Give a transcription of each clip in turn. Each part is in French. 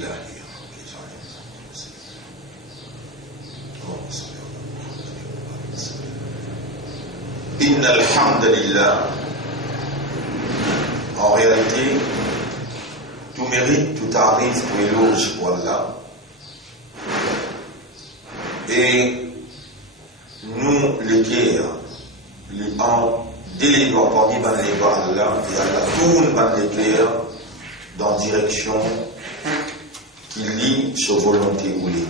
بالله إن الحمد لله. En réalité, tout mérite, tout arrive, tout éloge pour Allah. Et nous, les guerres, dès les doigts, parmi les doigts Allah, et Allah tourne les guerres dans direction qui lie sa volonté voulée.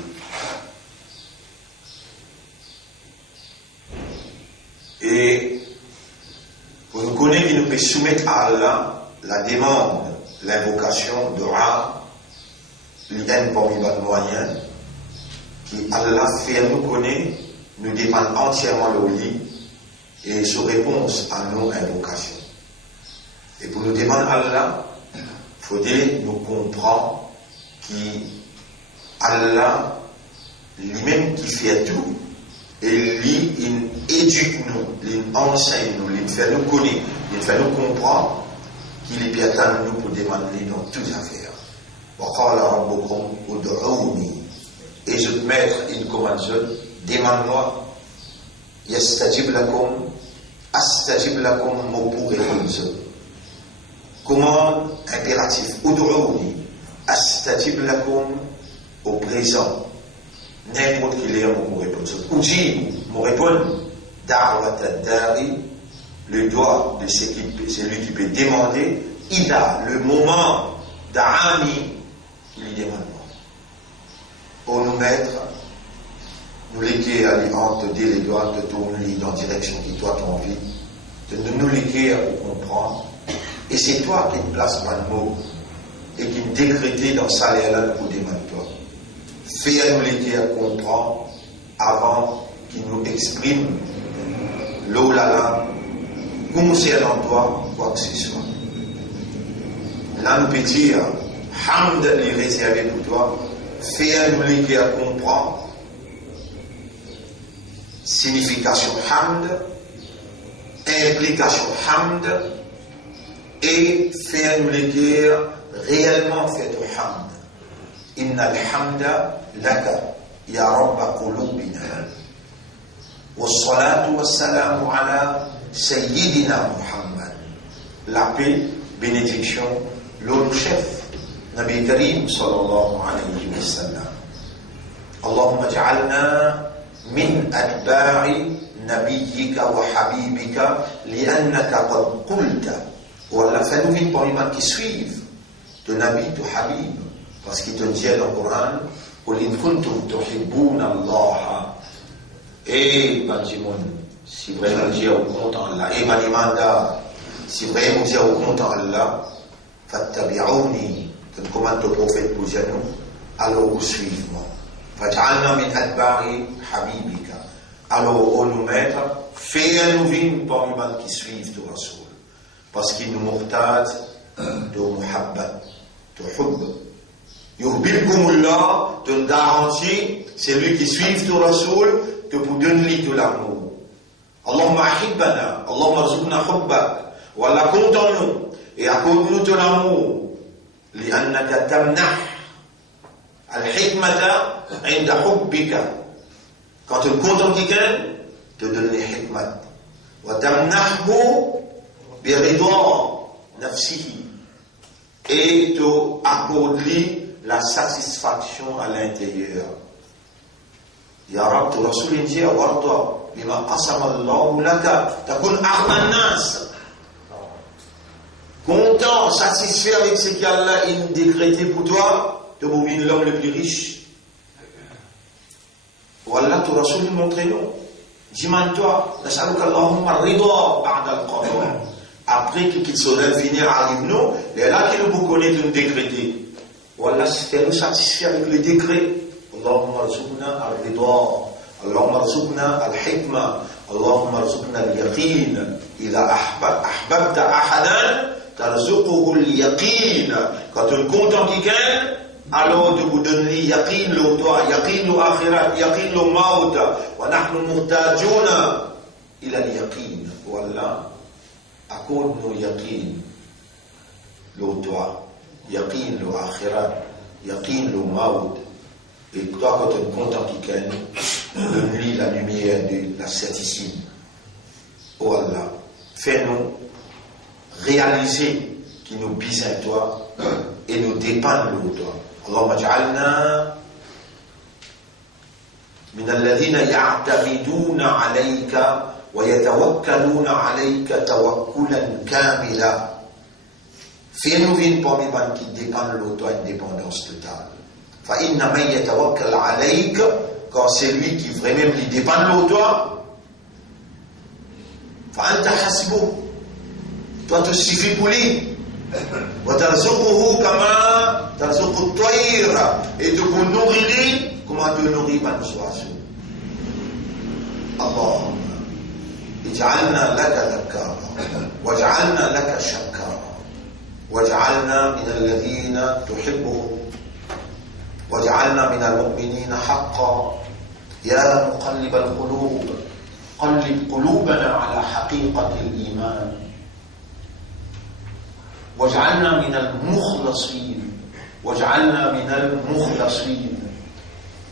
Et pour nous connaître, il nous peut soumettre à Allah la demande, l'invocation, dua, l'idée parmi les moyens, qui Allah fait nous connaître, nous demande entièrement le lit et sa réponse à nos invocations. Et pour nous demander Allah, il faudrait nous comprendre qu'Allah, lui-même qui fait tout, et lui, il éduque nous, il enseigne nous, il fait nous connaître, il fait nous comprendre qu'il est bien à nous pour demander dans toutes les affaires. Et je te mettre une commande, demande-moi, yastajib lakum, astajib lakum, mot pour répondre. Commande impératif, ud'ouni, astajib lakum, au présent. N'importe qui est mon réponse. Ujib, mon réponse, da'wat ad-dari, le doigt de celui qui peut demander, ida, le moment, da'ani, qui lui demande. Pour nous mettre, nous léguer à te dire les doigts, te tourner dans la direction qui toi t'as envie, de nous léguer pour comprendre. Et c'est toi qui te place dans le mot et qui me décréter dans ça et là pour demander toi. Fais à nous léguer à comprendre avant qu'il nous exprime l'eau là concernant toi, quoi que ce soit. Là, nous peut dire, hamd les réserver pour toi. Fais à nous léguer à comprendre signification hamd, implication hamd, et fais à nous léguer réellement fait hamd. Inna al-hamda laka ya rabba qulubina was-salatu was-salamu ala sayyidina Muhammad. La paix, bénédiction, l'homme chef Nabi Karim sallallahu alayhi wa sallam. Allahumma ja'alna min atba'i nabiyyika wa habibika li'annaka qad qulta. Wallah, fais-nous vite parmi les qui suivent ton Nabi, ton Habib, parce qu'il te dit dans le Coran, qul in kuntum tuhibbuna Allah. Et Benjamin, si vraiment Dieu est content Allah, et Manimanda, si vraiment Dieu est content Allah, fattabi'uni. Commande le prophète pour nous, alors suivez-moi. Faj'alna min adbari habibika. Alors on nous met, fais-nous vivre parmi les qui suivent ton Rasoul. Parce qu'il nous mortade de muhabbat, de hubb. Yuhbilkumullah, te garantit, c'est lui qui suit ton Rasoul, te pour donner de l'amour. Allahumma ahibbana, Allahumma rzuqna hubbak. Wallah, comptons-nous, et accorde-nous de l'amour. لأنك تمنح الحكمة عند حبك. Quand tu contentes quelqu'un, te donne les hikmat. وتمنحه برضا نفسه. Et tu accordes la satisfaction à l'intérieur. يا رب رسول انت وارضى بما قسم الله لك تكون أغنى الناس. Content, satisfait avec ce qu'Allah a décrété pour toi, te deviens l'homme le plus riche. Wallah, tu Rasoul nous montre nous. Dis-moi-toi, nas'aluka Allahumma ridwa ba'da al-qadar. Après qu'il soit l'infini arrive nous, et là qu'il nous connaît de nous décréter. Wallah, c'est nous satisfait avec le décret. Allahumma rzuqna al-ridwa, Allahumma rzuqna al-hikma, Allahumma rzuqna al-yaqin. Ila ahbabta ahadan, tarzuquhu al-yaqin. Quand tu contentes quelqu'un, alors tu vous donnes yaqin le doigt, yaqin le akhirat, yaqin le maut. Wa nahnu muhtajuna ila al-yaqin. Wallah, accorde-nous yaqin le doigt, yaqin le akhirat, yaqin le maoud. Et toi, quand tu es content qui gagne, donne-lui la lumière de la certitude. Oh Allah, fais-nous réaliser qu'il nous bise à toi et nous dépendre de toi. Allahumma ja'alna min alladhina ya'tamiduna alayka wa yatawakkaluna alayka tawakkulan kamila. Fais-nous vivre parmi les gens qui dépendent de toi, une dépendance totale. فإن من يتوكل عليك, quand c'est lui qui vraiment lui dépend de toi, فأنت حسبه, toi te suffis pour lui. وترزقه كما ترزق الطير, et tu peux nourrir comment tu nourris un oiseau. اللهم اجعلنا لك ذكارا واجعلنا لك شكارا واجعلنا من الذين تحبهم واجعلنا من المؤمنين حقا يا مقلب القلوب قلب قلوبنا على حقيقة الإيمان واجعلنا من المخلصين واجعلنا من المخلصين.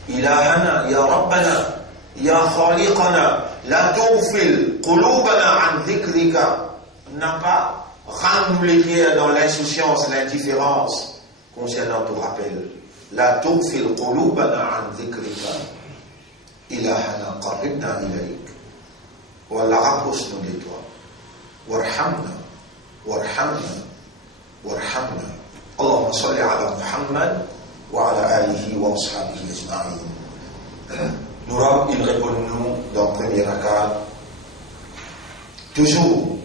إلهنا يا ربنا يا خالقنا لا تغفل قلوبنا عن ذكرك. N'a pas rendre les cœurs dans l'insouciance, l'indifférence concernant ton rappel. لا تغفل قلوبنا عن ذكرك. إلهنا قربنا إليك ولا rapproche-nous de toi. وارحمنا وارحمنا وارحمنا. اللهم صل على محمد وعلى آله وأصحابه أجمعين. Nous, il répond nous dans le premier rakat. Toujours,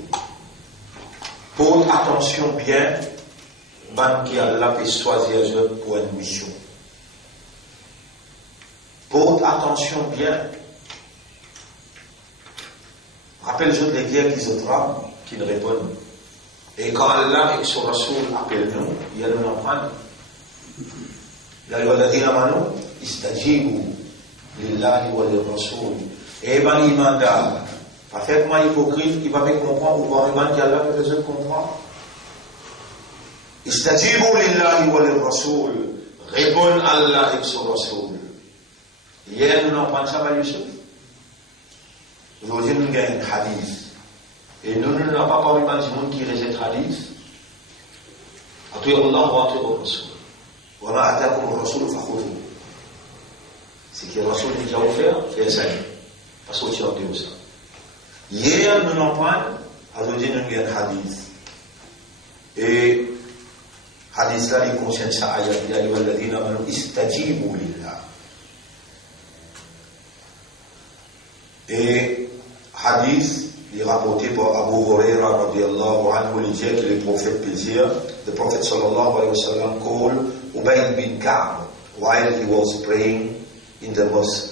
porte attention bien, ban qui Allah peut choisir pour une mission. Porte attention bien. Rappelle-vous les guerres qu'ils ont qui ne répondent. Et quand Allah et son Rasoul appellent nous, il y a nous en prendre. Ya ayyuhalladhina amanu istajibu lillahi wa lirrasul. Et ben imanda. Parfaitement hypocrite qui va me comprendre ou voir man qui Allah peut les comprendre. Istajibu lillahi wa lirrasul. Répond Allah et son Rasoul. Hier nous en prenons ça par Yusuf. Aujourd'hui nous gagnons un hadith. Et nous n'avons pas parlé du monde qui rejette hadith. Ati'u Allah wa ati'u Rasul. Wa ma atakum Rasul fakhudhu. Ce que le Rasul nous a offert, c'est ça. Parce que tu as dit ça. Hier, nous n'en prenons, aujourd'hui, nous avons un hadith. Et hadith là, il concerne ça, ayat, ya ayyuhalladhina amanu istajibu lillah. Et hadith, il est rapporté par Abu Huraira radiallahu anhu, il dit que le prophète peut dire, the Prophet sallallahu alayhi wa sallam called Ubay bin Ka'b while he was praying in the mosque.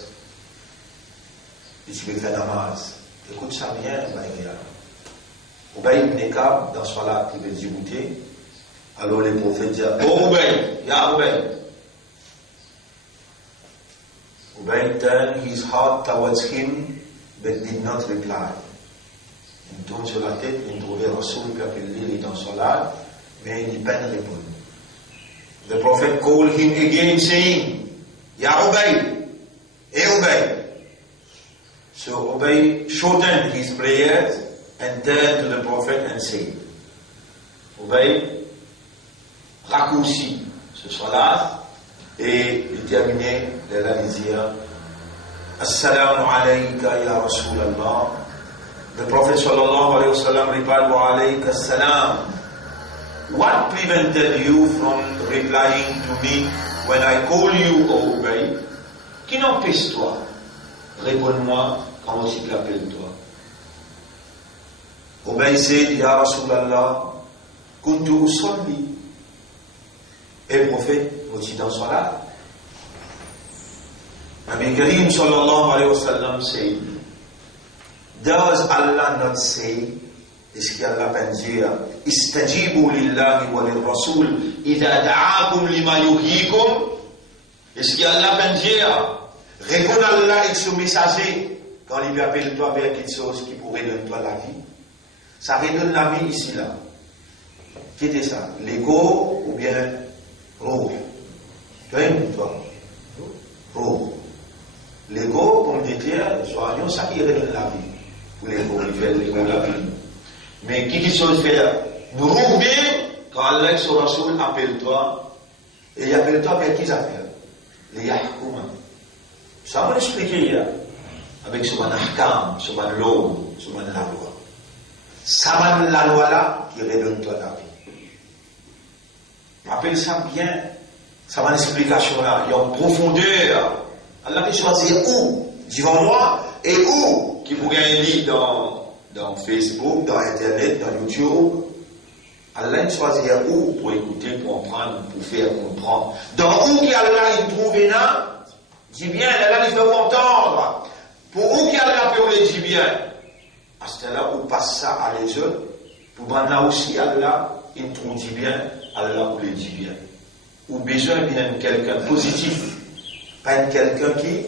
Il dit, fait namaz. Écoute ça bien, Ubay ibn Ka'b, dans ce là il veut dégoûter. Alors le prophète dit, oh Ubay, ya Ubay. Ubay turned his heart towards him, but did not reply. Il tourne sur la tête, il trouvait Rasoul qui appelait dans son là, mais il n'y pas de réponse. The prophet called him again, saying, Ya Ubay, hey Ubay. So Ubay shortened his prayers and turned to the Prophet and said, Ubay raccourcit ce salat et il terminait de la dire Assalamu alayka ya Rasulallah. The Prophet sallallahu alayhi wa sallam replied, Wa alayka assalam. What prevented you from replying to me when I call you, O Ubay? Qui n'empêche toi? Réponds-moi quand aussi tu l'appelles toi. Ubay said, Ya Rasulallah, kuntu usalli. Et le prophète, aussi dans son là. Nabi Karim sallallahu alayhi wa sallam said, does Allah not say, est-ce qu'Allah peut dire, istajibu lillahi wa lirrasul, idha da'akum lima yuhyikum? Est-ce qu'Allah peut dire, réponds à Allah et son messager quand il lui appelle toi vers quelque chose qui pourrait donner toi la vie. Ça redonne la vie ici là. Qui était ça? L'ego ou bien roh? toi. Pour l'ego, comme dit Pierre, soyons ça qui redonne la vie. Pour l'ego, il fait l'ego la vie. Mais qui chose faire? Nous rouvrir quand Allah sur Rasoul appelle-toi. Et il appelle-toi vers qui ça fait? Les Yahkouma. Ça m'a expliqué hier. Avec ce ahkam, ce law, ce la loi. Ça va la loi là qui redonne toi la vie. Appelle ça bien. Ça va une explication là. Il y a une profondeur. Allah peut choisir où, devant moi, et où, qui pourrait lire dans Facebook, dans Internet, dans YouTube. Allah choisit où pour écouter, pour comprendre, pour faire comprendre. Dans où qui Allah il trouve là, dis bien, Allah il fait entendre. Pour où qui Allah peut le dire bien. À ce là où passe ça à les autres, pour maintenant aussi Allah il trouve dit bien, Allah le dit bien. Ou besoin de quelqu'un positif, pas quelqu'un qui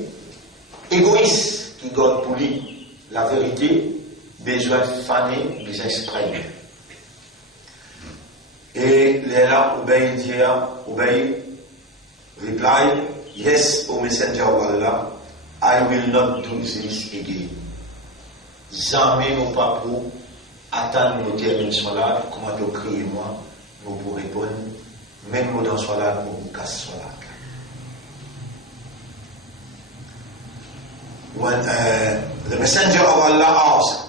égoïste, qui garde pour lui la vérité, besoin de faner, besoin d'exprimer. Et là, Ubay replied, yes, O Messenger of Allah, I will not do this again. Jamais nous pas pour attendre nos termines solat, comment nous crier moi, nous pour répondre, même nous dans solat, nous casse solat. When the Messenger of Allah asked,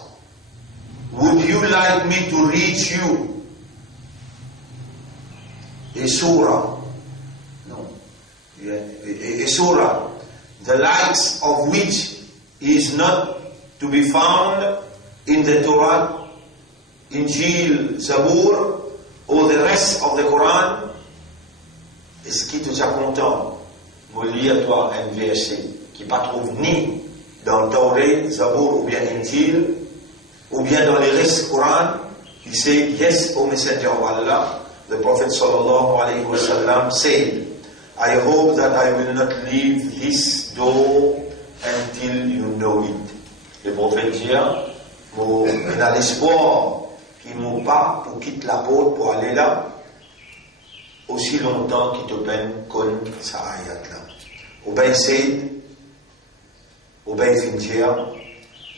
would you like me to read you a surah? No. A surah, the likes of which is not to be found in the Torah, Injil, Zabur, or the rest of the Quran. Est-ce que tu es content de lire toi un verset qui ne trouve ni dans Torah, Zabur ou bien Injil, ou bien dans les restes Quran? He said, yes, O Messenger of Allah. The Prophet sallallahu alayhi wa sallam said, I hope that I will not leave this door until you know it. Le prophète dit, il a l'espoir qu'il ne pas pour quitter la porte pour aller là, aussi longtemps qu'il te peine comme sa ayat là. Ubay said, Ubay finir,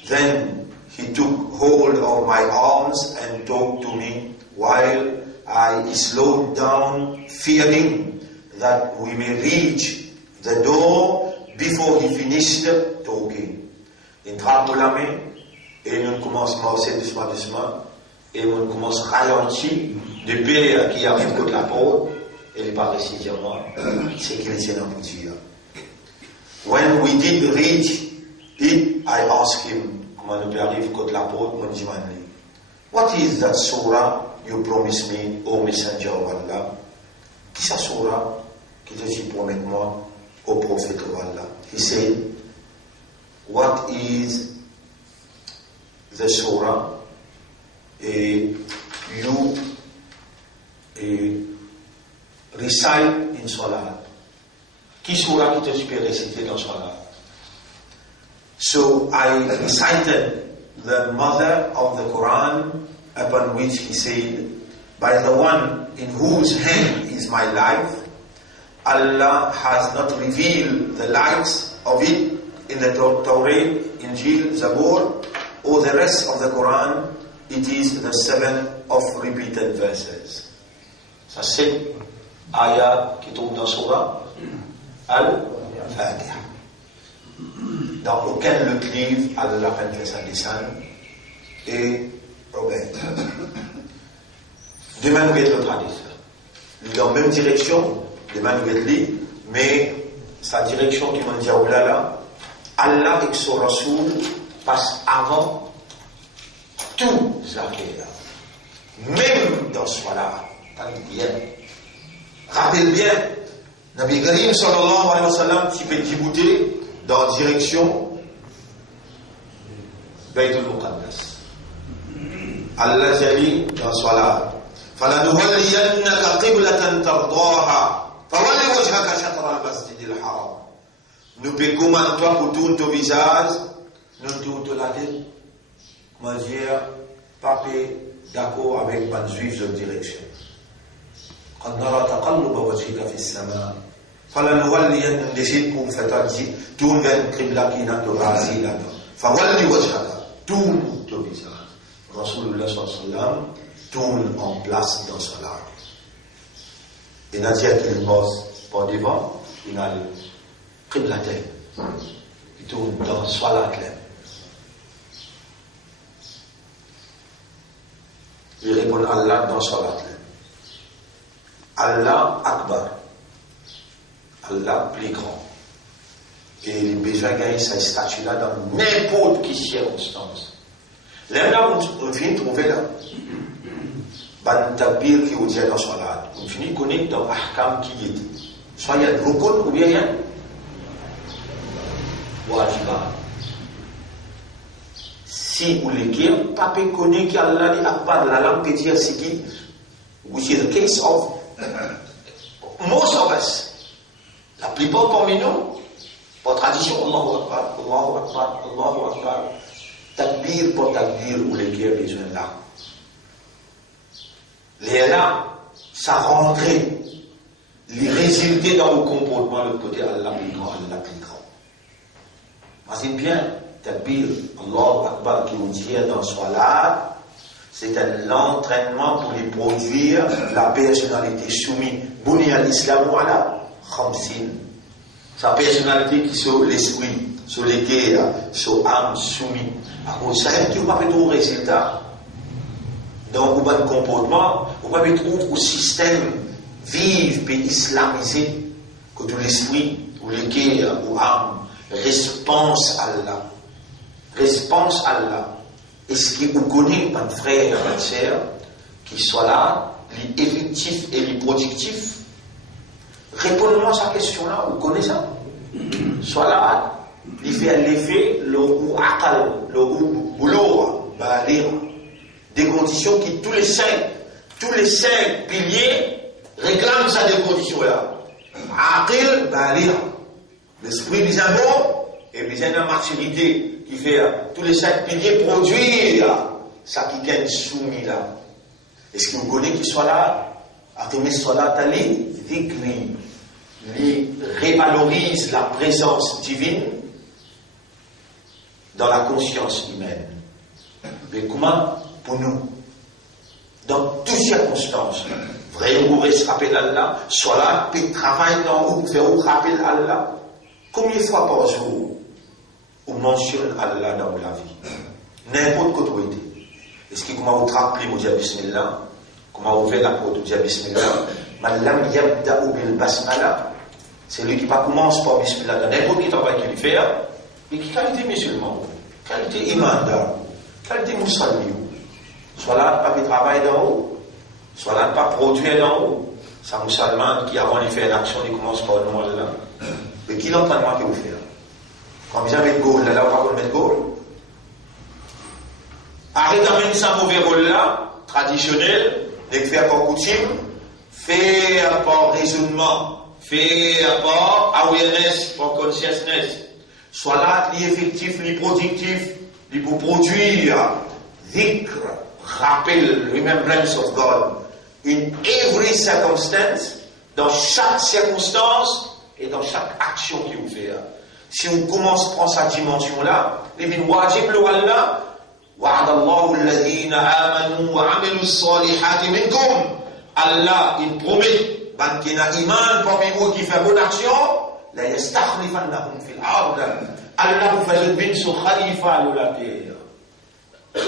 then he took hold of my arms and talked to me while I slowed down, fearing that we may reach the door before he finished talking. Il trappe la main et nous commence à marcher doucement et nous commence à ralentir de père qui arrive contre la porte et il parle ici dire moi c'est qu'il est dans le dire. When we did reach it, I asked him comment nous arrive contre la porte, mon dit what is that surah you promised me, O Messenger of Allah? Qui ça surah qui te dit promets-moi au prophète of Allah? He said, what is the surah you recite in Salah? Qui surah qui te peux réciter dans Salah? So I recited the mother of the Quran, upon which he said, by the one in whose hand is my life, Allah has not revealed the likes of it in the Torah, Injil, Zabur, or the rest of the Quran. It is the 7 of repeated verses. Ça c'est ayat qui tombe dans Surah Al-Fatiha. Dans aucun le livre, Allah a fait sa descente et Robert. Demain, nous allons le traduire. Dans la même direction, demain, nous allons lire, mais sa direction qui m'a dit là, Allah et son Rasoul passent avant tout Zakir. Même dans ce cas-là, bien. Rappelle bien, Nabi Karim sallallahu alayhi wa sallam, qui fait Djibouti dans la direction Baytul Muqaddas. Allah dit dans ce cas-là, فَلَنُوَلِّيَنَّكَ قِبْلَةً تَرْضَاهَا فَوَلِّ وَجْهَكَ شَطْرَ الْمَسْجِدِ الْحَرَامِ. Nous pouvons commander toi pour tourner ton visage, nous tourner la tête. Comment dire, papa d'accord avec les juifs de direction. قد نرى تقلب وجهك في السماء فلنولين نجيبكم فتنزي تون من قبلكنا تغازي لنا فولي وجهك تون تبزا رسول الله صلى الله عليه وسلم tourne en place dans son art. Il n'a dit qu'il pose pas devant, il a le qiblatain. Il tourne dans son art. Il répond à Allah dans son art. Allah Akbar. Allah plus grand. Et il a besoin de gagner cette statue-là dans n'importe quelle circonstance. Là, on vient trouver là. Ban tabir qui vous dit dans salat. On finit connaître dans ahkam qui est. Soit il y a de rukun ou bien rien. Wajiba. Si vous l'écrivez, pas peut connaître qu'Allah dit akbar, la langue peut dire c'est qui, which is the case of most of us. La plupart parmi nous, par tradition, Allahu Akbar, Allahu Akbar, Allahu Akbar. Takbir pour takbir, vous l'écrivez besoin là. Les là, ça rentrait, les résultats dans le comportement de l'autre côté, Allah plus grand, Allah plus grand. Imaginez bien, Takbir, Allah Akbar, qui vous dit dans Salat, c'est un entraînement pour lui produire la personnalité soumise. Bouni al-Islam ou ala, Khamsin. Sa personnalité qui sur l'esprit, sur les guerres, sur l'âme soumise. Alors, ça veut dire qu'il n'y a pas de résultat. Donc, vous avez un comportement, vous avez trouvé un système vif et islamisé, que tout l'esprit, ou les guerres, ou l'âme, réponse à Allah. Réponse à Allah. Est-ce que vous connaissez votre frère et votre sœur qui soit là, les effectifs et les productifs? Répondez-moi à cette question-là, vous connaissez ça? Soit là, il fait l'effet, le ou akal, le ou boulot, des conditions qui, tous les cinq piliers réclament ça des conditions-là. Aqil, balir. L'esprit des amours et besoin de maturité qui fait tous les 5 piliers produire ça qui est soumis là. Est-ce que vous connaissez qu'il soit là? Athémé soit là, Tali, Dikri, lui révalorise la présence divine dans la conscience humaine. Mais comment pour nous? Dans toutes circonstances, vraiment vous se rappeler Allah, soit là, puis travailler dans vous, faire vous rappeler Allah. Combien de fois par jour on mentionne Allah dans la vie? N'importe quelle autorité. Est-ce que comment vous rappelez, vous dites Bismillah? Comment vous faites la porte, vous dites Bismillah? Malam yabda'u bil basmala. C'est lui qui commence par Bismillah dans n'importe quel travail qu'il fait. Mais qui qualité musulman? Qualité imandar? Qualité musulman? Soit là, pas de travail d'en haut. Soit là, pas produire d'en haut. C'est un musulman qui, avant de faire l'action, il commence par le nom Allah. Mais qui l'entraînement que vous faites? Quand vous avez le goal, là, on va pas mettre goal. Arrêtez d'amener ça mauvais rôle là, traditionnel, de faire par coutume, faire par raisonnement, faire par awareness, par consciousness. Soit là, l'effectif, les productif, les pour produire, dhikr, rappel, remembrance of God, in every circumstance, dans chaque circonstance et dans chaque action qu'il vous fait. Si on commence à prendre cette dimension-là, les bin wajib le wallah, وعد الله الذين آمنوا وعملوا الصالحات منكم. Allah, il promet, ban qui n'a iman parmi vous qui fait bonne action, la yastakhlifannahum fil ard. Allah vous fait une sur khalifa de la terre.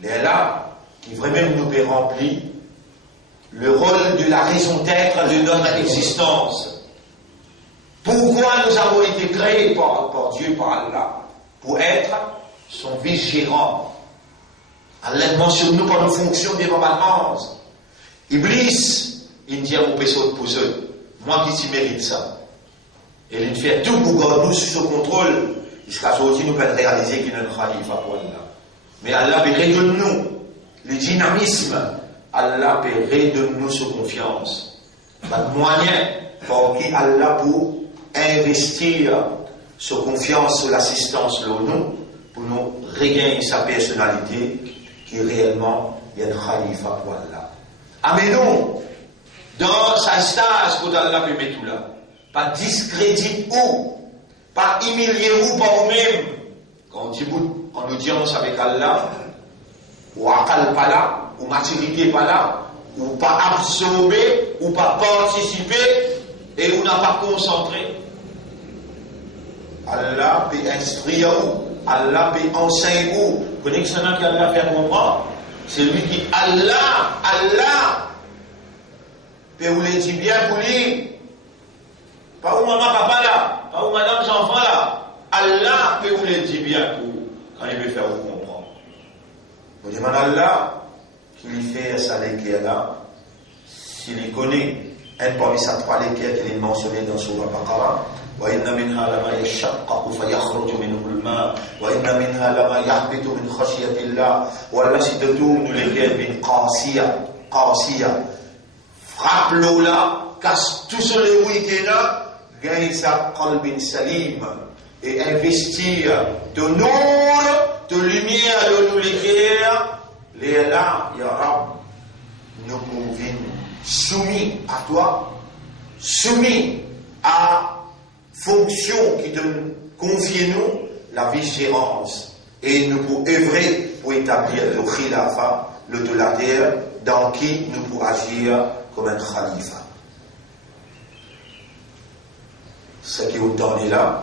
Les là qui vraiment nous peut remplir le rôle de la raison d'être de notre existence. Pourquoi nous avons été créés par Dieu, par Allah? Pour être son vice-gérant. Allah mentionne nous par nos fonctions des normalement. Iblis, il dit à mon péché de poser, moi qui t'y mérite ça. Et il fait tout pour garder nous sous son contrôle. Jusqu'à ce que nous pouvons réaliser qu'il y a un khalifa pour Allah. Mais Allah peut redonner nous le dynamisme. Allah peut redonner nous sa confiance. Le moyen pour qui Allah pour investir sa confiance sur l'assistance de nous, pour nous regagner sa personnalité qui réellement est un khalifa pour Allah. Amenons dans sa stase pour Allah peut mettre tout là. Pas discrédite ou, pas humilier ou par vous-même. Quand on dit en audience avec Allah, ou akal pas là, ou maturité pas là, ou pas absorber, ou pas participer, et ou n'a pas concentré. Allah peut instruire ou, Allah peut enseigner ou. Vous connaissez ce nom qu'Allah fait comprendre? C'est lui qui, Allah, peut vous le dire bien pour lui. Pas où maman, papa là, pas où madame, enfant là. Allah peut vous le dire bien pour vous, quand il veut faire vous comprendre. Vous demandez à Allah qu'il lui fait ça l'équerre là, s'il connaît un parmi ces trois l'équerre qu'il est mentionné dans Surah Baqarah. وإن منها لما يشقق فيخرج منه الماء وإن منها لما يهبط من خشية الله والتي تدوم لكي من قاسية frappe l'eau là, casse tout ce léoui qui est là, gagne sa qalbin salim et investir de nour, de lumière, de nous l'écrire, les là, ya Rab, nous pouvons soumis à toi, soumis à fonction qui te confie nous la vigilance et nous pour œuvrer pour établir le khilafa, le de la terre dans qui nous pour agir comme un khalifa. Ce qui est tendé là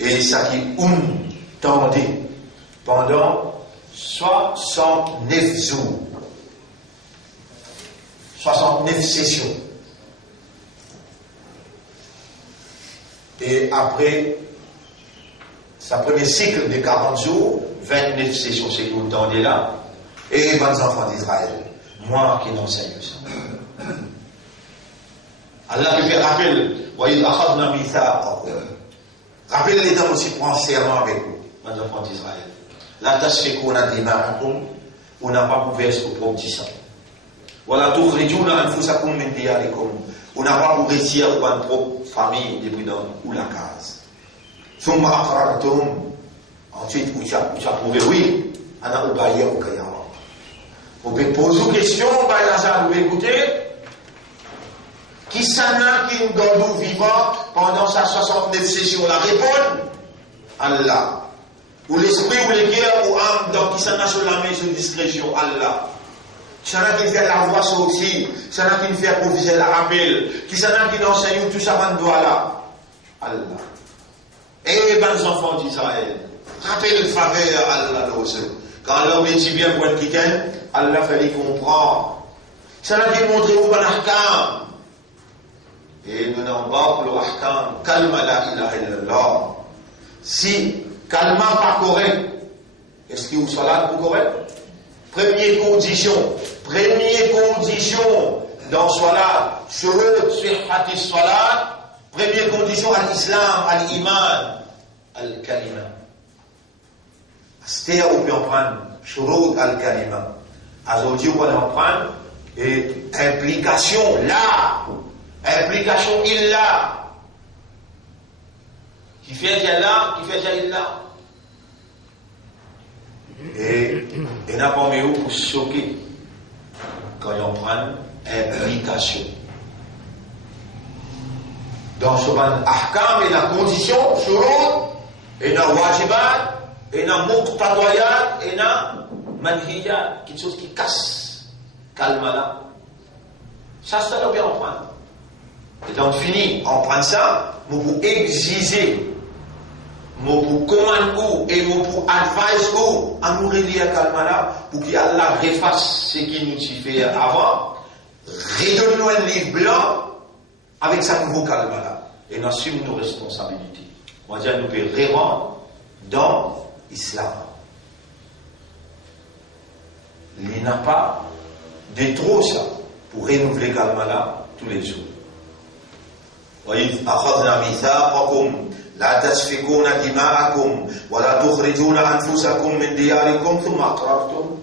et ce qui est tendé pendant 69 jours, 69 sessions. Et après sa premier cycle de 40 jours, 29 sessions, c'est que vous entendez là, et les enfants d'Israël, moi qui n'enseigne ça. Allah me fait rappel, rappelez les dents aussi pour un serment avec vous, mes enfants d'Israël. La tâche qu'on a démarré, on n'a pas couvert ce propre sang. Voilà, tout réjouir un fou ça comme un diarikum. On n'a pas pour retirer ou une propre famille depuis dans ou la case. Ensuite, vous avez prouvé, oui, on a oublié au Kayama. Vous pouvez poser une question, vous pouvez écouter. Qui s'en a qui nous donne vivant pendant sa 69 sessions la répondre? Allah. Ou l'esprit ou les guerres ou âme, donc qui s'en a sur la main sur discrétion? Allah. Qui s'en a qui fait la voix sortir, qui s'en a qui fait profiter la rappel, qui s'en a qui enseigne tout ça dans doigt là. Allah. Et les bons enfants d'Israël, rappelez le faveur Allah l'ose. Quand Allah vous dit bien pour le quitter, Allah fait les comprendre. Qui s'en a qui montre où ben ahkam. Et nous n'avons pas pour le ahkam, kalma la ilaha illallah. Si kalma pas correct, est-ce que vous soyez là pour correct? Première condition dans Salat, shurut sihhati salat, première condition à l'islam, à l'iman, al-kalima. C'est-à-dire, on peut en prendre shurut al-kalima. Aujourd'hui, on va en prendre et implication là, implication illa. Qui fait déjà là, qui fait déjà illa. Et il n'a pas mis où pour choquer quand on prend implication. Dans ce ban ahkam et la condition, shurut, et la wajibat, et la muqtadayat, et la manhiyat, quelque chose qui casse, calme là. Ça, c'est là bien on prend. Et donc fini, on prend ça, nous pour exiger. Nous pour commander et nous pour advise à nous relier à Kalmala pour qu'Allah refasse ce qu'il nous fait avant, redonne-nous un livre blanc avec sa nouveau Kalmala et nous assumons nos responsabilités. On va dire nous pouvons rendre dans l'islam. Il n'a pas de trop ça pour renouveler Kalmala tous les jours. وإذ أخذنا ميثاقكم لا تسفكون دماءكم ولا تخرجون أنفسكم من دياركم ثم أقررتم.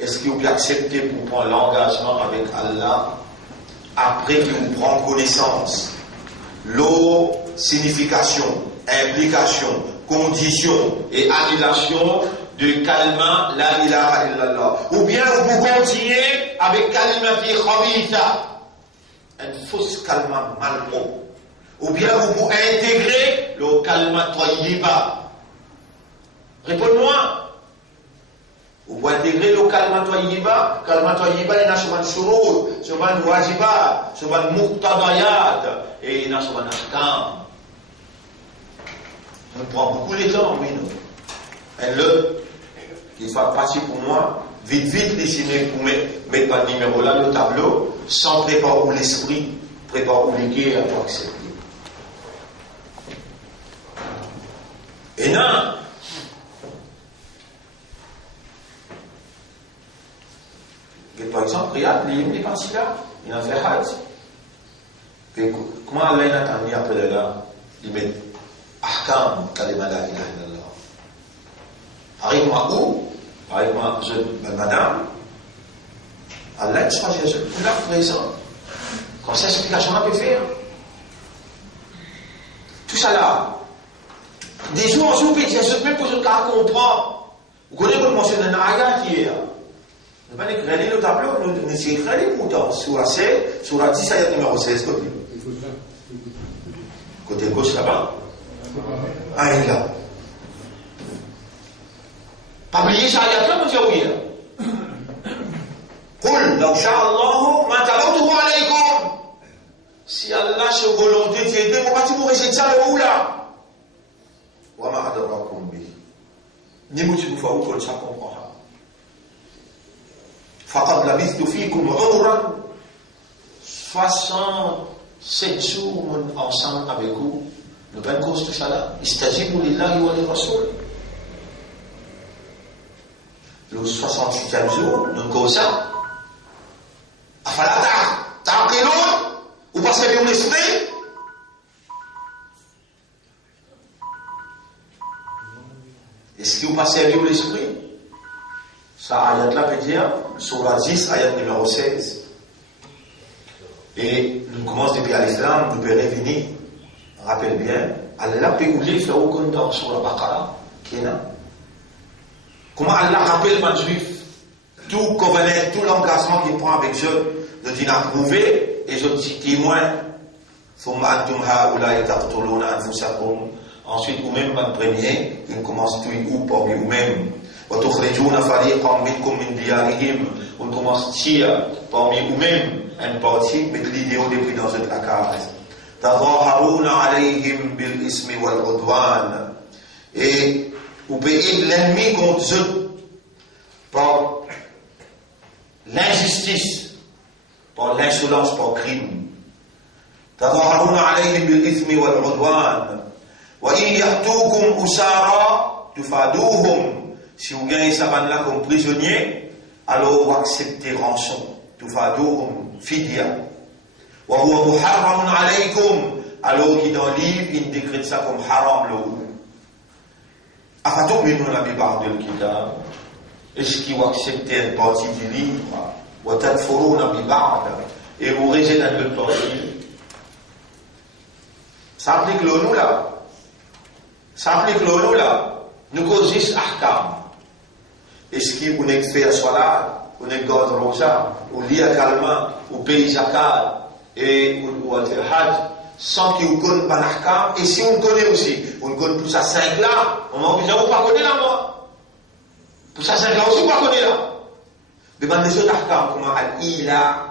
Est-ce que vous pouvez accepter pour prendre l'engagement avec Allah après que vous preniez connaissance? L'eau, signification, implication, condition et annulation de kalma la ilaha illallah. Ou bien vous continuez avec kalma fi khabitha, une fausse kalma malpropre. Ou bien vous intégrez le kalma tayyiba. Réponds-moi. Vous intégrer le kalma tayyiba. Kalma tayyiba, il y a souvent shurur, souvent wajibat, souvent muqtadayat, et il y a souvent ahkam. On prend beaucoup de temps, oui, non. Et le, il va passer pour moi, vite dessiner pour mettre pas le numéro là, le tableau, sans préparer l'esprit, préparer l'équerre pour accepter. Et non. Et par exemple, regarde, il est parti là, il a fait Hajj. Comment Allah a attendu après de là, il met Ahkam, kalima la ilaha illallah. Arrive-moi où? Arrive-moi, madame, Allah soit Jésus, vous la présent. Comme ça, explication on peut faire. Tout ça là. Des jours en jour, Jésus, même pour ce cas comprend. Vous connaissez comment c'est un ayat qui est là. Nous allons écrire le tableau, nous allons écrire pourtant, sur la 10, ayat numéro 16, côté. Côté gauche là-bas. Ah, il est là. Pas oublier ça, ayat là, mon Dieu, oui. Qul, law sha'Allahu, ma talawtuhu alaykum. Si Allah, sur volonté, t'aider, mon parti pour essayer de ça, le où là? Wa ma adrakum bi. Ni mouti vous faut qu'on ça comprend. Faqad labithtu fikum umran. 67 jours ensemble avec vous. Le 20 cause de ça là. Istajibu lillahi wa li rasul. Le 68e jour, nous cause ça. Afala ta'qilun. Ou parce que vous l'esprit. Est-ce que vous passez à l'esprit? Ça, ayat là veut dire, sur la 10, ayat numéro 16. Et nous commençons depuis à l'islam, nous pouvons revenir. Rappelle bien, Allah peut vous lire au compte sur la Baqara, qui est là. Comment Allah rappelle les juifs? Tout covenant, tout l'engagement qu'il prend avec eux, de dire approuvé, et je dis témoin. Ensuite, vous-même, votre premier, il commence tout ou parmi vous-même. On commence à tirer parmi vous-même une partie, mettre l'idée depuis dans une case. Et vous payez l'ennemi contre eux par l'injustice, par l'insolence, par le crime. تظاهرون عليهم بالإثم والعدوان وإن يأتوكم أسارى تفادوهم. Si vous gagnez ça là comme prisonnier, alors vous acceptez rançon. تفادوهم fidya. وهو محرم عليكم, alors qui dans le livre il décrète ça comme haram le. أفتؤمنون ببعض الكتاب, est-ce qu'ils vont accepter une partie du livre? وتكفرون ببعض, et vous rejetez un autre partie. Ça applique l'eau là. Ça applique l'eau là. Nous causons ahkam. Est-ce qu'on est fait à Salat, on est garde rosa, ou lit à Kalma, ou paye zakat, et ou à Hajj, sans qu'on connaisse pas l'ahkam, et si on connaît aussi, on connaît pour ça 5 là, on m'a dit, vous pas connaître là, moi. Pour ça 5 là aussi, vous pas connaître là. Mais dans les autres ahkam, comment al-ila,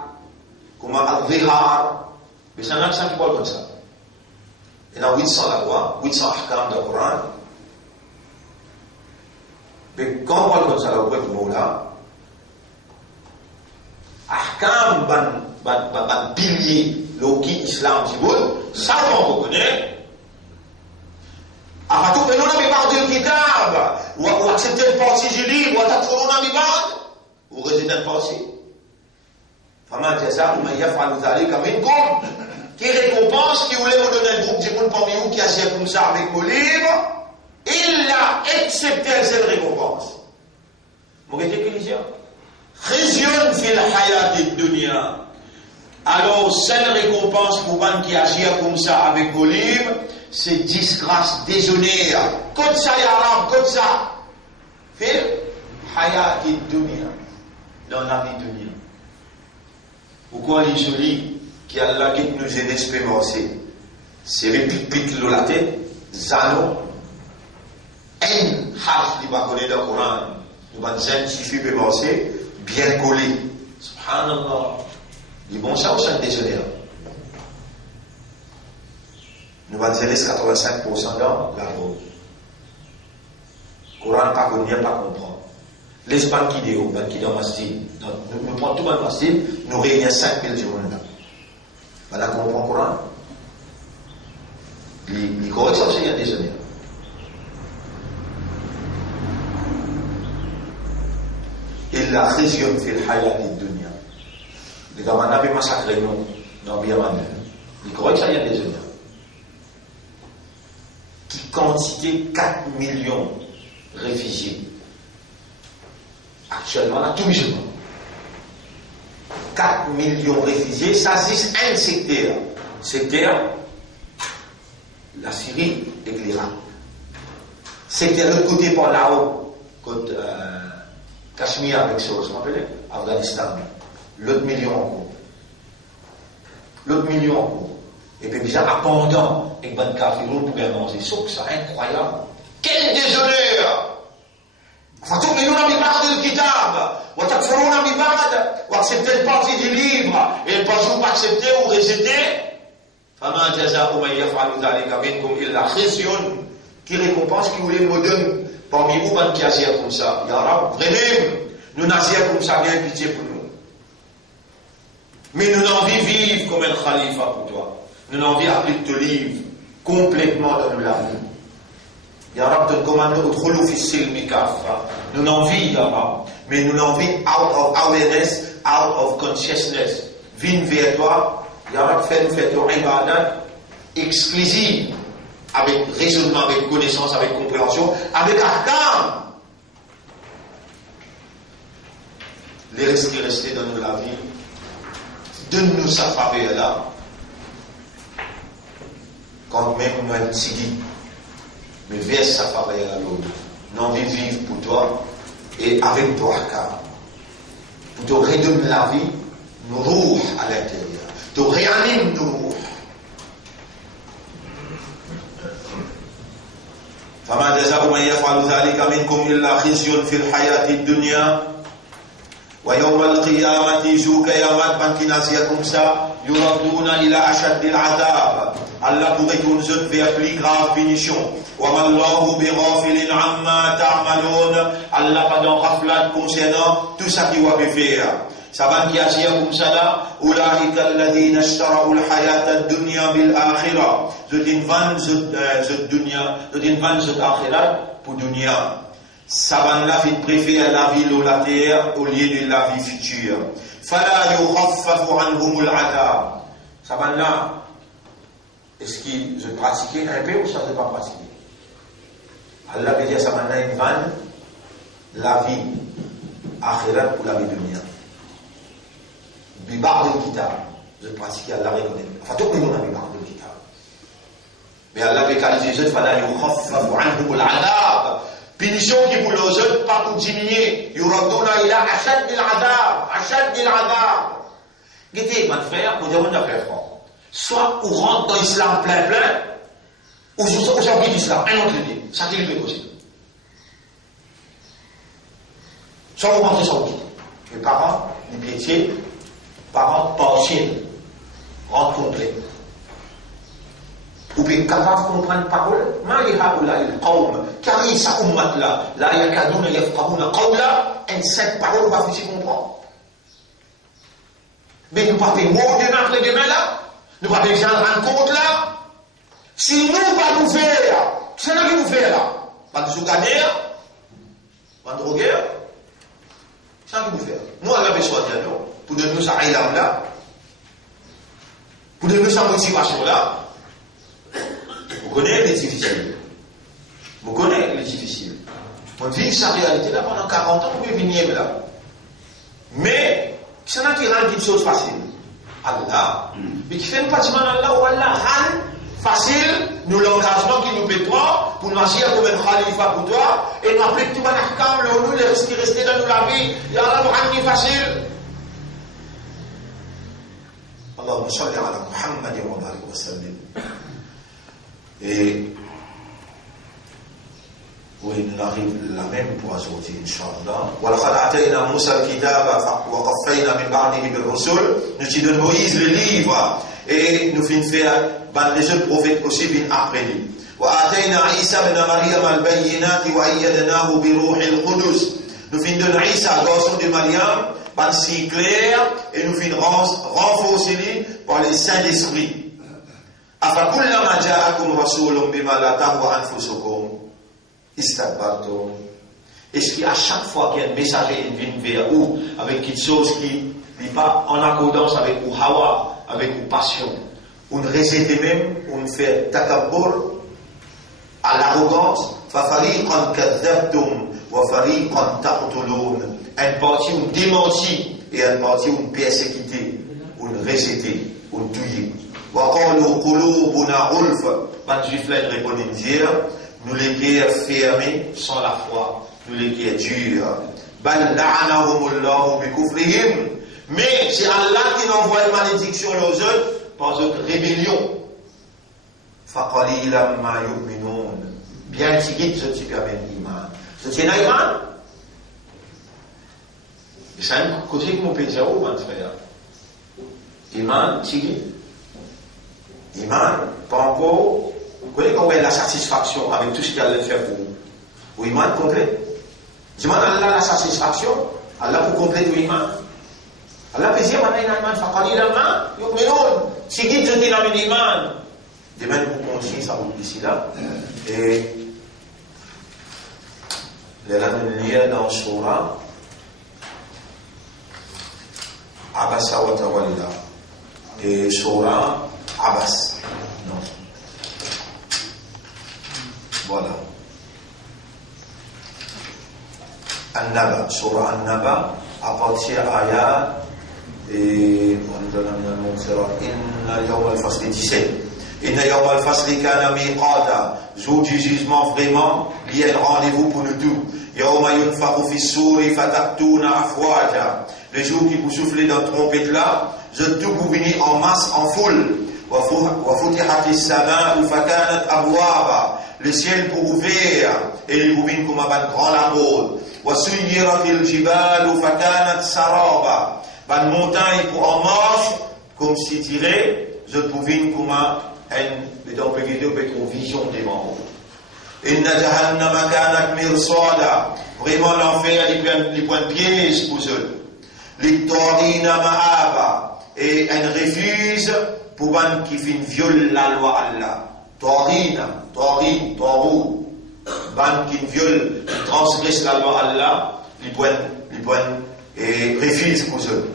comment al-zihar, mais ça n'a pas comme ça. Il y a 800 la loi, 800 ahkam de Coran. Mais quand on parle comme ça, la loi du mot là, ahkam, ban pilier, l'oki islam, ça on reconnaît. Après tout, mais nous n'avons pas de kitab, ou accepter une partie du livre, ou t'as une bande, ou rejeter une partie. Fama jaza'u man yaf'alu dhalika minkum. Qui récompense, qui voulait vous donner un groupe de monde parmi vous qui agit comme ça avec vos livres, il a accepté cette récompense. Vous voyez que les gens région fil hayat dunya. Alors, cette récompense pour vous qui agit comme ça avec vos livres, c'est disgrâce, déshonneur. Comme ça, ya Rab, comme ça. fil hayati dunya, dans la vie dunya. Pourquoi les jolis qui Allah qui nous aide à expérimenter, c'est les pic de la tête, zano, un harf qui va coller dans le Coran, nous va dire qu'il suffit de penser, bien collé. Subhanallah. Ils vont ça au sein des honneurs. Nous va dire 85% dans la route. Coran pas connaître, pas comprendre. L'Espagne qui dit, qui dans ma style, nous prenons tout dans ma style, nous réunissons 5000 jours là. Voilà qu'on comprend le Coran. Les corrections, c'est il y a des honneurs. Il a région fait le hayat de dunya. Les gars, on avait massacré nous dans Birmanie. Les corrections, il y a des honneurs. Qui quantité 4 millions de réfugiés. Actuellement, là, tout musulman. 4 millions de réfugiés, ça c'est un secteur. Secteur, la Syrie et l'Irak. Secteur de l'autre côté par là-haut, côté Cachemire avec ça, vous vous rappelez, Afghanistan. L'autre million en cours. L'autre million en cours. Et puis, bizarre, pendant, et ben, Kafirou pouvait manger. Sauf ça, incroyable. Quel déshonneur! فتؤمنون ببعض الكتاب وتكفرون ببعض واكسبتez une partie du livre et pas vous accepter ou rejeter فما جزاء من يفعل ذلك منكم إلا خزي qui récompense qui voulait me donner parmi vous qui agit comme ça ya Rab vraiment nous n'agir comme ça bien pitié pour nous mais nous n'avons envie vivre comme un khalifa pour toi nous n'avons envie appliquer te livre complètement dans la vie. Ya Rab, te commande udkhulu fi silmi kaffa. Nous n'envie, Ya Rab, mais nous n'envie out of awareness, out of consciousness. Viens vers toi, Ya Rab, fais-nous faire ton ibadat exclusive, avec raisonnement, avec connaissance, avec compréhension, avec ahkam. Les restés dans la vie, donne-nous sa faveur là, quand même nous avons dit. Mais verse sa faveur à l'autre. Non, vivre pour toi et avec toi, car pour te redonner la vie, nous rouh à l'intérieur. Te réanime nous rouh. فما جزاء من يفعل ذلك منكم إلا خزي في الحياة الدنيا ويوم القيامة جوك يامات بانكنازيكم سا يردون إلى أشد العذاب Allah pourrait qu'on se vers plus grave punition. وَمَا اللَّهُ بِغَافِلٍ عَمَّا تَعْمَلُونَ Allah pas dans raflade concernant tout ça qui va faire. Ça va qui agir comme ça là. أُولَٰئِكَ الَّذِينَ اشْتَرَوُا الْحَيَاةَ الدُّنْيَا بِالْآخِرَةِ Zodin van zod dunya, zodin van zod akhirat pour dunya. Ça va là fait préférer la vie ou la terre au lieu de la vie future. فَلَا يُخَفَّفُ عَنْهُمُ الْعَذَابُ Ça va là. Est-ce qu'ils ont pratiqué un peu ou ça ne pas pratiqué? Allah veut dire ça maintenant une vanne, la vie akhirat ou la vie dunya. Bibar de kitab, je pratique Allah reconnaît. Enfin, tout le monde a bibar de kitab. Mais Allah veut qualifier les autres, fala yukhaffafu anhum al-adab. Punition qui pour les autres, pas pour diminuer. Yuraduna ila ashad al-adab, ashad al-adab. Guettez, mon frère, vous demandez à faire quoi? Soit on rentre dans l'islam plein, ou on s'oublie l'islam, un autre idée. Ça c'est le possible. Soit vous rentrez sans quitte. Les parents, les piétiers, parents partiels, rentrent complet. Vous pouvez capable de comprendre la parole. Car il sa ummat là, la yakaduna yafqahuna qawla, une simple parole va vous y comprendre. Mais nous ne pouvons pas mourir entre les deux mains là. Nous ne pouvons pas les gens rendre compte là. Si nous ne pas nous faire, c'est là qui nous fait là. Pas de soukaner, pas de droguer, c'est là qui nous fait. Nous, on a besoin de nous, pour donner sa ilham là, pour donner sa motivation là. Vous connaissez les difficiles. Vous connaissez les difficiles. On vit sa réalité là pendant 40 ans, vous pouvez venir là. Mais, c'est là qui rend une chose facile. Allah. Mais qui fait une partie de Allah, ou Allah rend facile, nous l'engagement qui nous prend pour nous agir comme un khalifa pour toi, et nous appliquer tout le ahkam, nous, les qui restent dans nous la vie, et Allah nous rend facile. Allahumma salli ala Muhammad wa barik wa sallim. Et oui, il arrive la même pour aujourd'hui, Inch'Allah. وَلَقَدْ آتَيْنَا مُوسَى الْكِتَابَ وَقَفَّيْنَا مِنْ بَعْدِهِ بِالرُّسُلِ. Nous te donnons Moïse le livre et nous finissons faire les autres prophètes aussi viennent après lui. وَآتَيْنَا عِيسَى بْنَ مَرْيَمَ الْبَيِّنَاتِ وَأَيَّدْنَاهُ بِرُوحِ الْقُدُسِ. Nous finissons donner Isa, garçon de Mariam, ban si clair et nous finissons renforcer lui par les saints d'esprit. أَفَكُلَّمَا جَاءَكُمْ رَسُولٌ بِمَا لَا تَهْوَى أَنفُسُكُمْ Istakbartum. Est-ce qu'à chaque fois qu'il y a un messager qui vient vers vous avec quelque chose qui n'est pas en accordance avec vous hawa, avec vos passions, on récite même, on fait takabbur à l'arrogance, fafariqan kadhabtum wa fariqan taqtulun. Une partie on démentit et une partie on persécuté, on récite, on touille. Wa qalu qulubuna ulf. Pas de juif là il répond dire nous les guerres fermés sans la foi, nous les guerres dures. Bal la'anahumullahu bi kufrihim. Mais c'est Allah qui envoie une malédiction aux autres par une rébellion. Faqalilan ma yu'minun. Bien tigit ce type avec l'iman. Ce type l'iman. C'est un côté que mon peut dire mon frère. Iman tigit. Iman pas encore. Vous connaissez quand on a la satisfaction avec tout ce qu'il allait faire pour vous. Ou iman complet. Demande à Allah la satisfaction. Allah pour compléter l'iman. Allah peut dire maintenant iman faqalilan ma yu'minun. Si guide je dis dans l'iman. Demain nous continuons ça ici là. Et les lire dans Surah Abasa wa Tawalla. Et Surah Abbas. Non. Voilà. An-Naba, Surah An-Naba, à partir ayat, et on donne un nom, c'est Inna Yawm al-Fasli 17. Inna Yawm al-Fasli kana miqata, jour du jugement vraiment, il y a un rendez-vous pour nous tous. Yawma yunfakhu fi s-suri fataktuna afwaja. Le jour qui vous soufflez dans la trompette là, je tout vous venez en masse, en foule. Wa futihati as-sama'u fakanat abwaba. Le ciel pour ouvrir et les boubines comme un grand labo. Wa suyiratil jibalu fakanat saraba. Ban montagne pour en marche comme si tiré, je boubine comme un dans le vidéo peut être vision des membres. Inna jahannama kanat mirsada. Vraiment l'enfer les points de piège pour eux. Les torina ma'aba et un refuse pour ban qui fin viole la loi Allah. Torina, Torin, Torou, ban qui viole, qui transgresse la loi Allah, les points et refuse pour eux.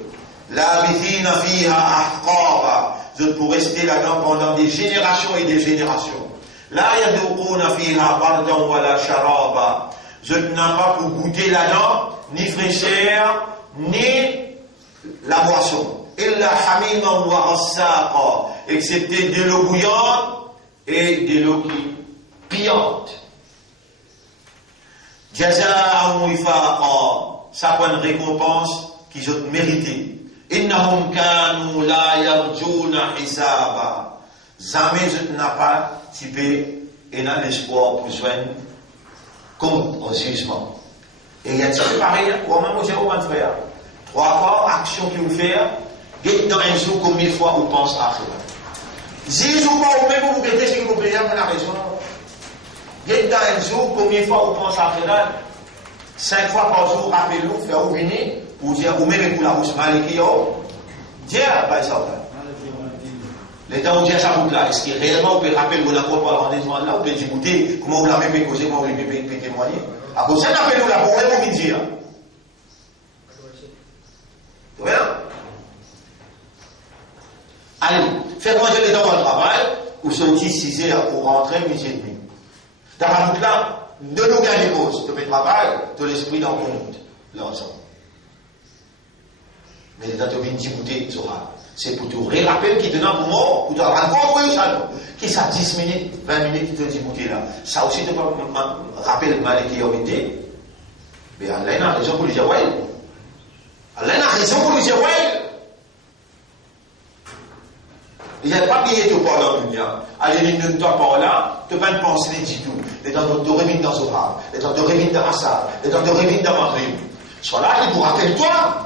La bithina fiha ahqaba, je peux rester là-dedans pendant des générations et des générations. La yaduquna fiha bardan wala sharaba, je n'ai pas pour goûter là-dedans ni fraîcheur ni la boisson. Illa hamiman wa ghassaqa, excepté de l'eau bouillante et de l'eau qui pillante. Jaza'an wifaqa, ça prend une récompense qu'ils ont mérité. Innahum kanu la yarjuna hisaba. Jamais je n'ai pas typé et n'a l'espoir pour joindre compte au jugement. Et il y a typé pareil, comment moi j'ai au frère. 3 fois, action qu'il vous fait, et dans un jour, combien de fois vous pensez à faire. Si vous pas, même vous mettez ce que vous payez, vous avez raison. Et dans un jour, combien de fois vous pensez à faire. 5 fois par jour, appelez-vous, faire vous venir, pour dire, vous même pour la bouche mal qui Dieu, pas ça. Les temps où Dieu ça vous là, est-ce que réellement vous pouvez rappeler vos accords par le rendez-vous là, vous pouvez dire, écoutez, comment vous l'avez fait causer, comment vous l'avez fait témoigner. À cause de ça, appelez-vous là, pour vraiment vous dire. Vous voyez? Allez, faites manger les dents au travail, ou sortir 6 heures pour rentrer 8h30. Dans la route là, de nous gagner cause, de mes travail, de l'esprit dans le monde, l'ensemble. Mais les dates viennent d'écouter Zohar. C'est pour te rappeler qui te donne pour moi, pour te rendre ça. Qui ça 10 minutes, 20 minutes qui te dit écouter là. Ça aussi te rappelle mal qui est été. Mais Allah a raison pour lui dire ouais. Allah a raison pour lui dire ouais. Il n'y a pas payé tout par là, allez, il ne doit pas là, tu vas penser du tout. Les temps de revenir dans Zohar, les temps de revenir dans Assad, les temps de revenir dans Maghrib. Soit là, il pourra faire toi.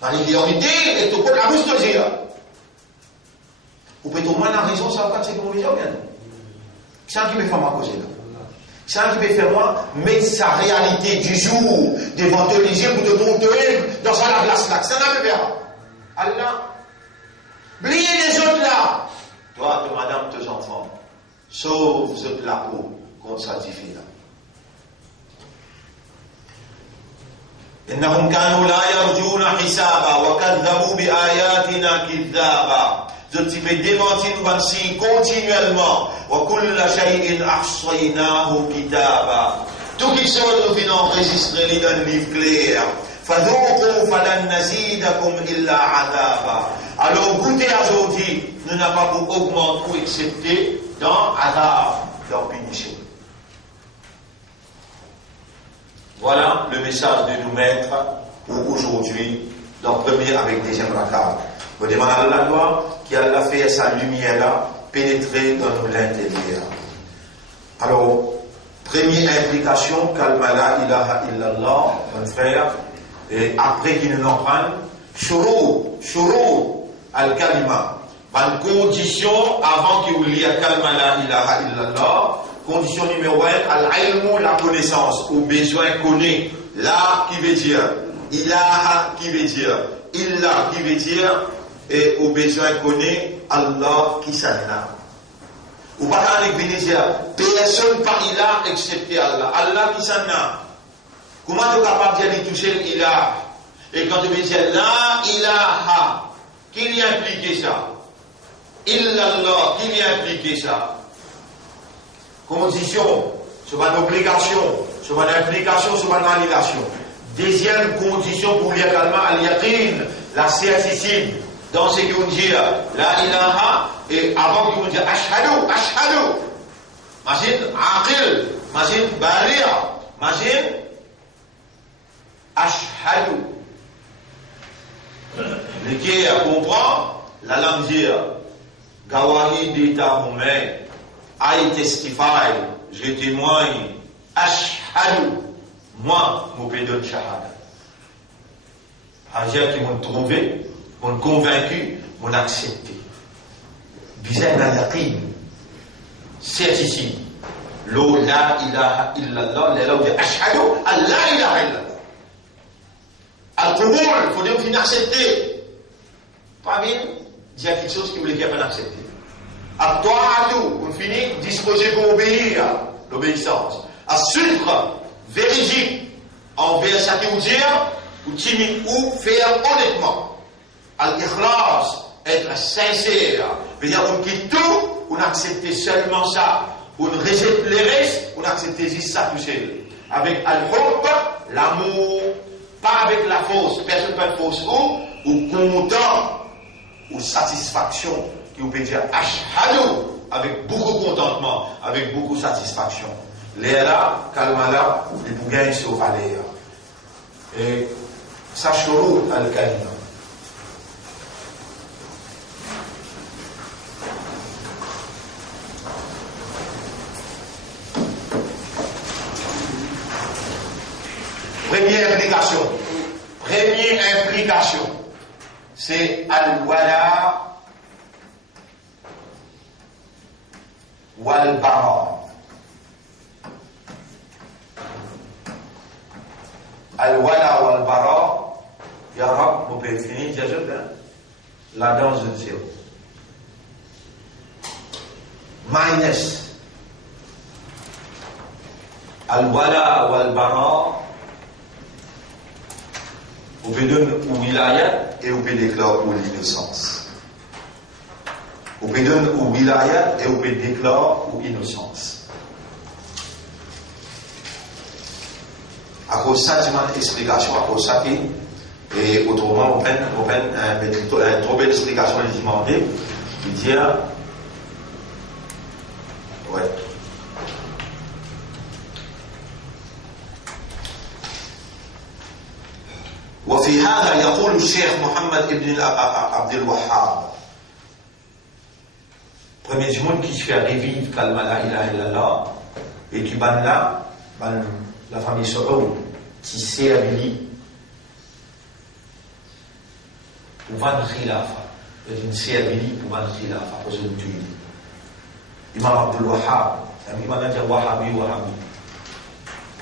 Dans les priorités, et tu peux la bouche de dire. Ou peut-être au moins la raison, ça va pas c'est comme les gens viennent. C'est ça qui me fait moi causer là. C'est ça qui me fait moi mettre sa réalité du jour devant te les yeux pour te montrer dans la glace là. Ça n'a pas faire. Allah. Oubliez les autres là. Toi, madame, tes enfants, sauve vous autres la peau contre ça difficile là. إنهم كانوا لا يرجون حسابا وكذبوا بآياتنا كذابا. Je te fais démentir nous ainsi continuellement. وكل شيء أحصيناه كتابا. Tout qui soit nous vient enregistrer dans le livre clair. فذوقوا فلن نزيدكم إلا عذابا. Alors goûtez aujourd'hui, nous n'avons pas pour augmenter ou accepter dans azab, dans punition. Voilà le message de nous mettre pour aujourd'hui, dans premier avec deuxième rakat. Vous demandez à la loi qui a fait sa lumière là, pénétrer dans l'intérieur. Alors, première implication, kalma la ilaha illallah, mon frère, et après qu'il nous en prenne, shurou, al-kalima, une condition avant qu'il y ait kalma la ilaha illallah. Condition numéro 1, al-ilmu, la connaissance, ou besoin connaît, la qui veut dire, ilaha qui veut dire, illa qui veut dire, et au besoin connaît, Allah qui s'en a. Ou pas avec venir dire, personne par ilah excepté Allah, Allah qui s'en a. Comment tu es capable de dire toucher l'ilah? Et quand tu veux dire la ilaha, qui lui a impliqué ça? Illallah, qui lui a impliqué ça? Condition, c'est pas une obligation, c'est pas une implication, c'est pas une annulation. Deuxième condition pour lire calmement, al-yaqin, la certitude, dans ce qu'on dit la ilaha, et avant qu'on dit ashhadu, ashhadu. Imagine aqil, imagine balir, imagine ashhadu. Le qui comprend, la langue dit gawahi d'état humain. I testify, je témoigne, ashhadu, moi, mon pédon shahada. Agir qui m'ont trouvé, m'ont convaincu, m'ont accepté. Bizarre la yaqin, certitude. Lo la ilaha illallah, les là où dit ashhadu, Allah ilaha illallah. Al-Qubul, il faut dire qu'il faut accepter. Pas bien, dire quelque chose qui voulait qu'il n'y ait pas accepté. At-ta'atu, on finit, disposer pour obéir, l'obéissance. As-sudra, véridique, envers ça qui vous dire, ou timide, ou faire honnêtement. Al-ikhlas, être sincère. Veut dire, on quitte tout, on accepte seulement ça. On rejette les restes, on accepte juste ça tout seul. Avec al-hub, l'amour, pas avec la force. Personne ne peut être force ou content, ou satisfaction. Qui vous peut dire ashhadu avec beaucoup de contentement, avec beaucoup de satisfaction. Léla, kalmala, les bougains sur valeur. Et sachorou al-kalima. Première implication, c'est al-wala wal-bara. Al-wala wal-bara, ya Rab, vous pouvez finir, j'ajoute, la danse de zéro. Minus. Al-wala wal-bara, vous pouvez donner au wilayat et vous pouvez déclarer ou l'innocence. Vous pouvez donner au wilayat et vous pouvez déclarer ou innocence. À cause de ça, je m'en explication, à cause de ça, Et autrement, on peut trouver l'explication les demander, et dire, ouais. وفي هذا يقول الشيخ محمد ابن عبد الوهاب. Premier du monde qui se fait revivre kalma la ilaha illallah et qui ban là, la famille Saoud qui s'est habiliée pour vendre khilafa, une s'est habiliée pour vendre khilafa, pour se tuer. Imam Abdul Wahhab, Imam a dit Wahhabi.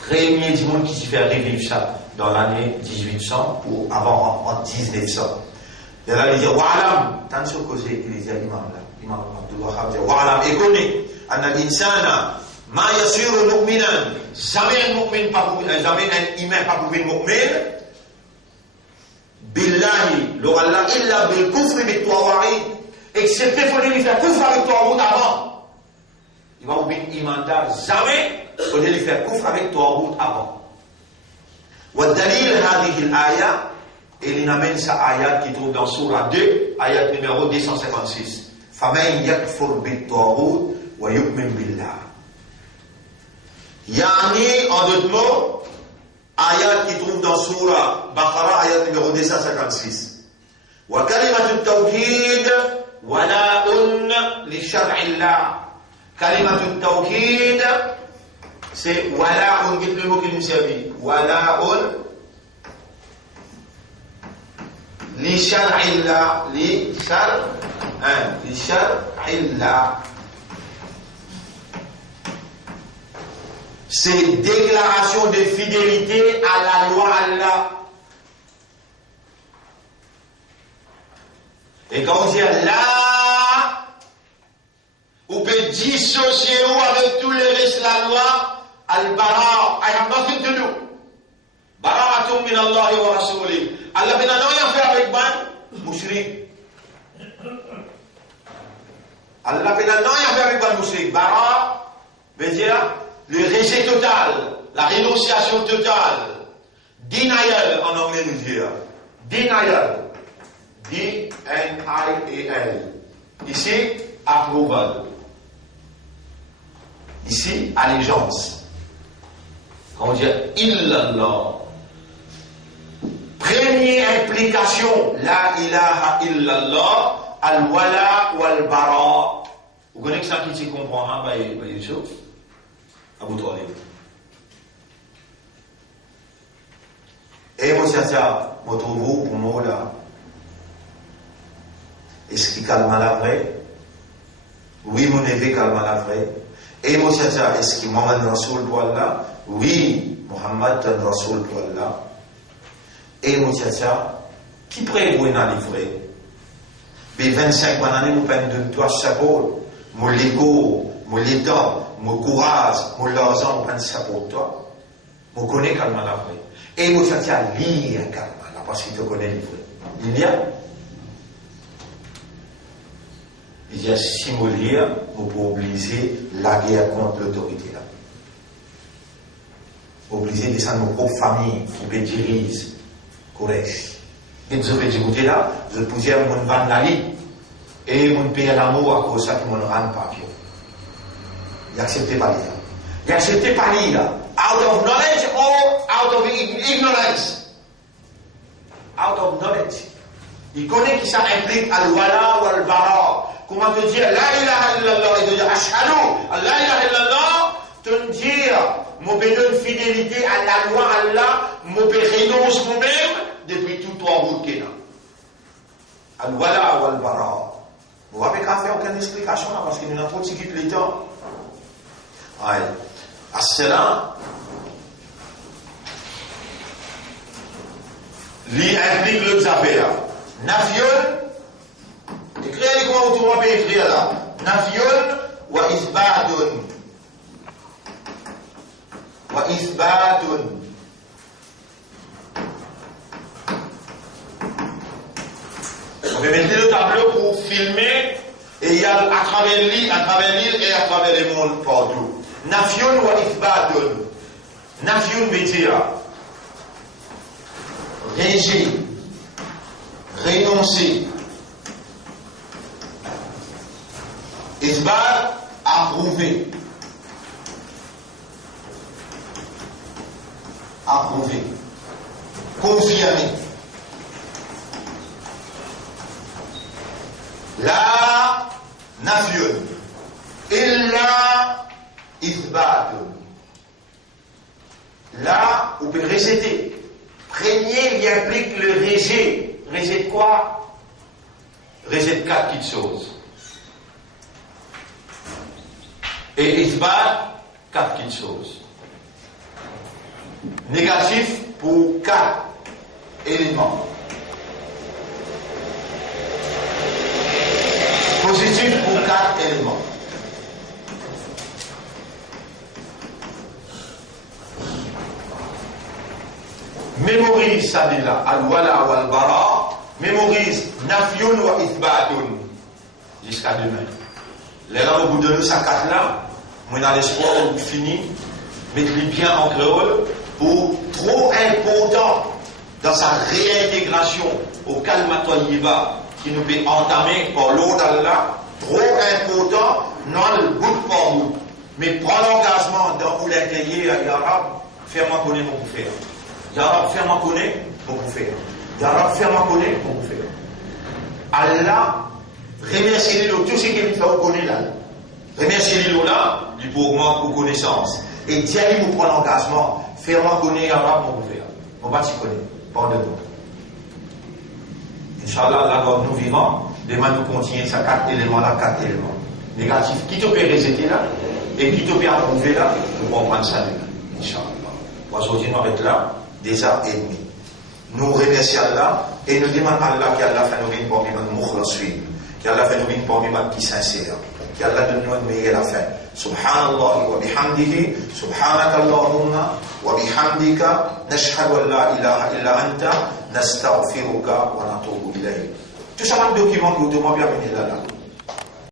Premier du monde qui se fait revivre ça dans l'année 1800 ou avant en 1900. Et là il dit Wa'alam, tant sur cause il dit Imam là. Imam Abdul Wahhab dit Wa'alam et connaît أن الإنسان ما يصير مؤمنا jamais un mu'min jamais un humain pas pouvait mu'min billahi l'Allah illa bil kufr bit tawari excepté faut lui faire kufr avec tawhid avant. Il va oublier imantar jamais faut lui faire kufr avec tawhid avant. والدليل هذه الآية et il amène sa ayat qui trouve dans Surah 2 ayat numéro 256 فمن يكفر بالطاغوت ويؤمن بالله. Yani, en d'autres mots, ayat qui trouve dans Surah Baqarah, ayat numéro 256. Wa kalimatu tawhid wala'un li shar'illah. Kalimatu tawhid, c'est wala'un, dites le mot qui nous servit. Wala'un li shar'illah. Li shar'illah. C'est déclaration de fidélité à la loi Allah. Et quand on dit Allah, on peut dissocier avec tous les restes de la loi, al-bara, I have nothing to do. Bara'atun min Allah wa rasouli. Allah n'a rien fait avec man, mushrik. Allah n'a rien fait avec man, mushrik. Bara, veut dire le rejet total, la rénonciation totale, denial en anglais nous dire, denial, D-N-I-A-L, ici approval, ici allégeance, on dit illallah, première implication, la ilaha illallah, al-wala wal-bara, vous connaissez ça qui s'y comprend, hein, bah, Youssouf? Abu Talib. Et moi, c'est ça, moi, trouve pour moi, là, est-ce qu'il calme la vraie? Oui, mon évêque calme la vraie. Et moi, c'est ça, est-ce qu'il Mohamed Rasoul pour Allah? Oui, Mohamed Rasoul pour Allah. Et moi, c'est ça, qui prévoit dans les vrais? Mais 25 années, nous prenons de toi, chapeau, mon légo, mon l'état, mon courage, mon l'argent, mon prend ça pour toi. Mon connaît Kalma la vraie. Et moi, ça tient à lire Kalma là, parce qu'il te connaît le vrai. Il y a. Il y a si vous lire, vous pouvez obliger la guerre contre l'autorité là. Obliger de descendre nos propres familles, qui peut diriger, Koresh. Et vous avez dit, là, vous pouvez dire, mon van la vie, et mon payer l'amour à cause de ça qui m'en rend pas pied. Il n'acceptait pas lire. Il n'acceptait pas lire. Out of knowledge or out of ignorance? Out of knowledge. Il connaît qui ça implique al-wala ou al-bara. Comment te dire la ilaha illallah et te dire ashhadu la ilaha illallah, te dire mon bénéfice de fidélité à la loi Allah, mon renonce moi-même depuis tout trois routes qu'il y a. Al-wala ou al-bara. Vous n'avez qu'à faire aucune explication là parce qu'il nous a trop de le temps. Ouais. As-salam. Li implique le Xabéa. Nafion. Écrivez comment vous pouvez écrire là. Nafion wa isbatun. Wa isbatun. On peut mettre le tableau pour filmer et il y a à travers l'île et à travers le monde partout. Nafion wa isbatun. Nafion veut dire rejet, énoncé. Isbat, approuvé. Approuvé. Confirmé. La nafyun. Illa isbatun. Là, on peut rejeter. Premier, il implique le rejet. Rejet de quoi? Rejet de 4 petites choses. Et isbat, 4 petites choses. Négatif pour 4 éléments. Positif pour 4 éléments. Mémorise ça là, al-wala ou al-bara, mémorise nafyun wa ithbatun jusqu'à demain. Les là, au bout de nous, ça 4 là, moi dans l'espoir où fini, mettez-les bien en créole, pour trop important dans sa réintégration au kalma tayyiba qui nous peut entamer par l'eau d'Allah, trop important, non le bout pour bout. Mais prends l'engagement dans où l'intérieur, ya Rab, fais-moi connaître mon faire. Ya Rab, fais-moi connaître mon faire. Ya Rab, fais-moi connaître mon faire. Allah, remerciez-le tout ce qu'il fait au connaître là. Remerciez-le là, du pour augmenter vos connaissances. Et dis-lui pour prendre l'engagement, fais-moi connaître Ya Rab, mon faire. On va t'y connaître, pas de nous. Inch'Allah, là, quand nous vivons, demain nous continuons ces 4 éléments là, 4 éléments. Négatif, qui te peut rejeter là, et qui te peut approuver là, nous comprendre ça demain. Inch'Allah. Aujourd'hui, nous arrêtons là, déjà ennemis. Nous remercions Allah, et nous demandons à Allah qu'Allah fait nous vivre parmi nous mukhlaswin, qu'Allah fait nous vivre parmi nous qui sincères, qu'Allah donne nous une meilleure fin. Subhanallah wa bihamdihi, subhanaka Allahumma wa bihamdika, nashhadu an la ilaha illa anta, nastaghfiruka wa natubu ilayk. Tout ça, un document que vous demandez à venir là.